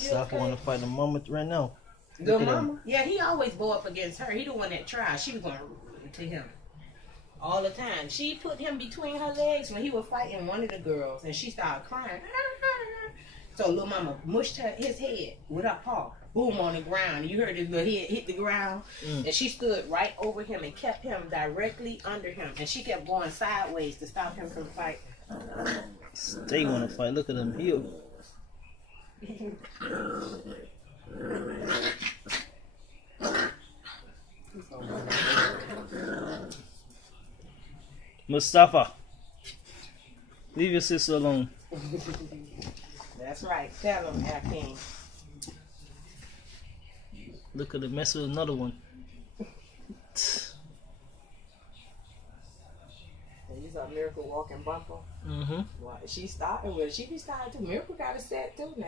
Mustafa want to fight the mama right now. The mama? Yeah, he always go up against her. He the one that tried. She was going to him all the time. She put him between her legs when he was fighting one of the girls, and she started crying. So little mama mushed his head with her paw. Boom, on the ground. You heard his little head hit the ground. And she stood right over him and kept him directly under him. And she kept going sideways to stop him from fighting. They want to fight. Look at him here. Mustafa, leave your sister alone. That's right. Tell him, Hakeem. Look at the mess with another one. He's a Miracle walking bumper. Mm-hmm. She started with. She be starting too. Miracle got a set too now.